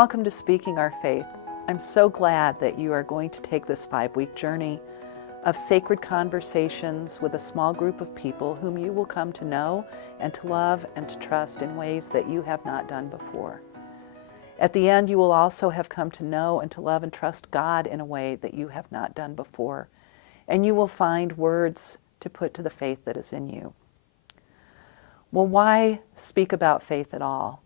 welcome to Speaking Our Faith. I'm so glad that you are going to take this 5-week journey of sacred conversations with a small group of people whom you will come to know and to love and to trust in ways that you have not done before. At the end, you will also have come to know and to love and trust God in a way that you have not done before. And you will find words to put to the faith that is in you. Well, why speak about faith at all?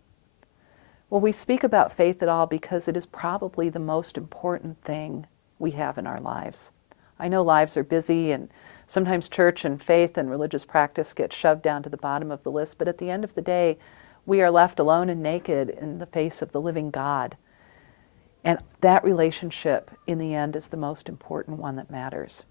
Well, we speak about faith at all because it is probably the most important thing we have in our lives. I know lives are busy, and sometimes church and faith and religious practice get shoved down to the bottom of the list, but at the end of the day, we are left alone and naked in the face of the living God. And that relationship, in the end, is the most important one that matters.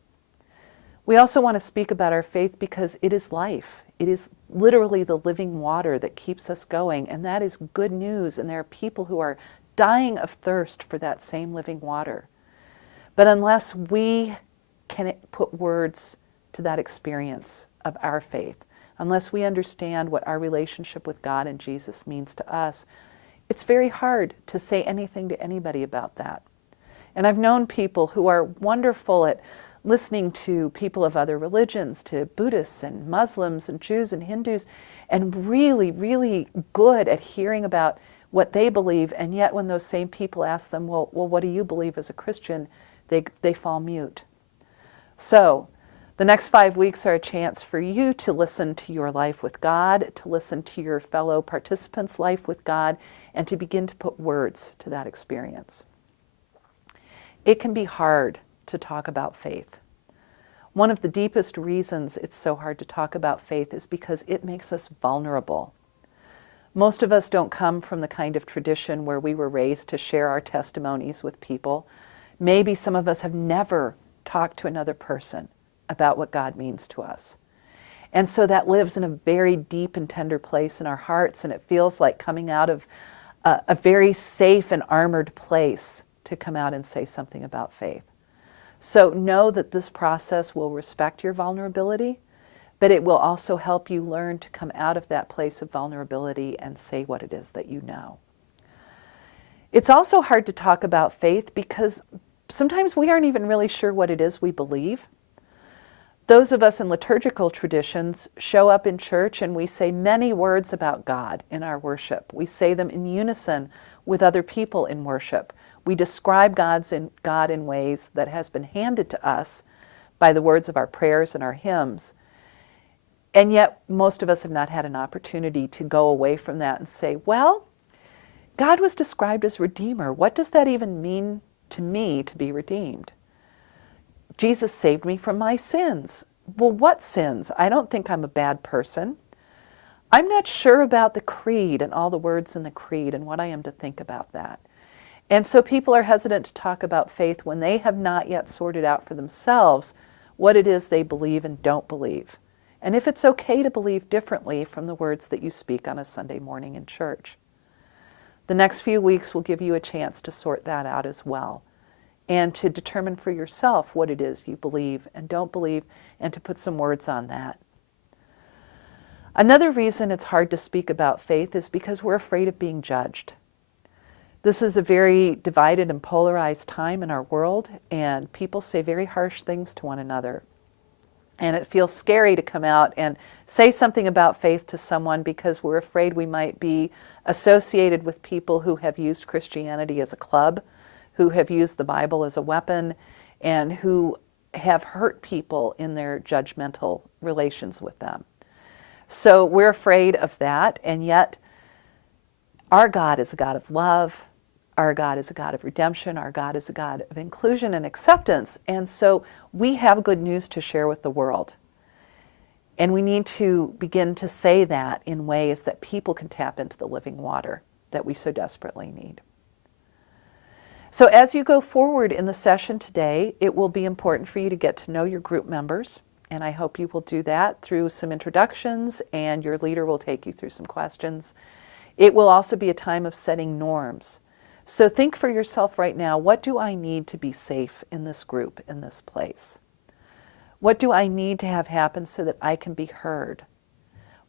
We also want to speak about our faith because it is life. It is literally the living water that keeps us going, and that is good news, and there are people who are dying of thirst for that same living water. But unless we can put words to that experience of our faith, unless we understand what our relationship with God and Jesus means to us, it's very hard to say anything to anybody about that. And I've known people who are wonderful at listening to people of other religions, to Buddhists and Muslims and Jews and Hindus, and really, really good at hearing about what they believe, and yet when those same people ask them, well, what do you believe as a Christian, they fall mute. So, the next 5 weeks are a chance for you to listen to your life with God, to listen to your fellow participants' life with God, and to begin to put words to that experience. It can be hard to talk about faith. One of the deepest reasons it's so hard to talk about faith is because it makes us vulnerable. Most of us don't come from the kind of tradition where we were raised to share our testimonies with people. Maybe some of us have never talked to another person about what God means to us. And so that lives in a very deep and tender place in our hearts, and it feels like coming out of a very safe and armored place to come out and say something about faith. So know that this process will respect your vulnerability, but it will also help you learn to come out of that place of vulnerability and say what it is that you know. It's also hard to talk about faith because sometimes we aren't even really sure what it is we believe. Those of us in liturgical traditions show up in church and we say many words about God in our worship. We say them in unison with other people in worship. We describe God in ways that has been handed to us by the words of our prayers and our hymns. And yet most of us have not had an opportunity to go away from that and say, well, God was described as Redeemer. What does that even mean to me to be redeemed? Jesus saved me from my sins. Well, what sins? I don't think I'm a bad person. I'm not sure about the creed and all the words in the creed and what I am to think about that. And so people are hesitant to talk about faith when they have not yet sorted out for themselves what it is they believe and don't believe. And if it's okay to believe differently from the words that you speak on a Sunday morning in church. The next few weeks will give you a chance to sort that out as well, and to determine for yourself what it is you believe and don't believe, and to put some words on that. Another reason it's hard to speak about faith is because we're afraid of being judged. This is a very divided and polarized time in our world, and people say very harsh things to one another. And it feels scary to come out and say something about faith to someone because we're afraid we might be associated with people who have used Christianity as a club, who have used the Bible as a weapon, and who have hurt people in their judgmental relations with them. So we're afraid of that, and yet our God is a God of love, our God is a God of redemption, our God is a God of inclusion and acceptance, and so we have good news to share with the world. And we need to begin to say that in ways that people can tap into the living water that we so desperately need. So as you go forward in the session today, it will be important for you to get to know your group members, and I hope you will do that through some introductions, and your leader will take you through some questions. It will also be a time of setting norms. So think for yourself right now, what do I need to be safe in this group, in this place? What do I need to have happen so that I can be heard?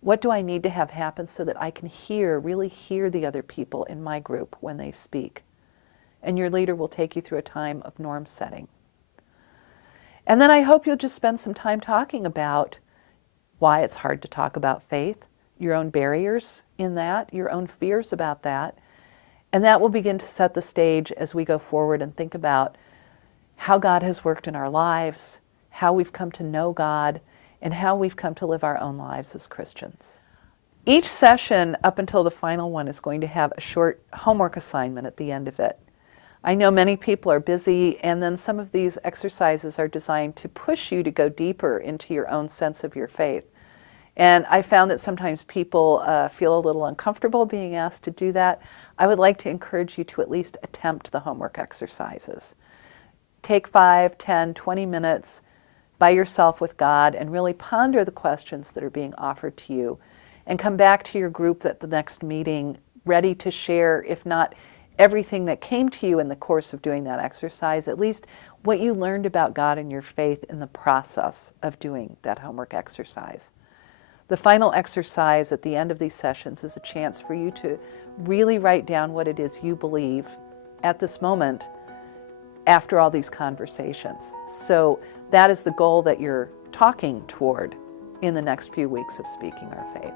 What do I need to have happen so that I can really hear the other people in my group when they speak? And your leader will take you through a time of norm setting. And then I hope you'll just spend some time talking about why it's hard to talk about faith, your own barriers in that, your own fears about that. And that will begin to set the stage as we go forward and think about how God has worked in our lives, how we've come to know God, and how we've come to live our own lives as Christians. Each session up until the final one is going to have a short homework assignment at the end of it. I know many people are busy, and then some of these exercises are designed to push you to go deeper into your own sense of your faith. And I found that sometimes people feel a little uncomfortable being asked to do that. I would like to encourage you to at least attempt the homework exercises. Take 5, 10, 20 minutes by yourself with God and really ponder the questions that are being offered to you, and come back to your group at the next meeting ready to share, if not everything that came to you in the course of doing that exercise, at least what you learned about God and your faith in the process of doing that homework exercise. The final exercise at the end of these sessions is a chance for you to really write down what it is you believe at this moment after all these conversations. So that is the goal that you're talking toward in the next few weeks of Speaking Our Faith.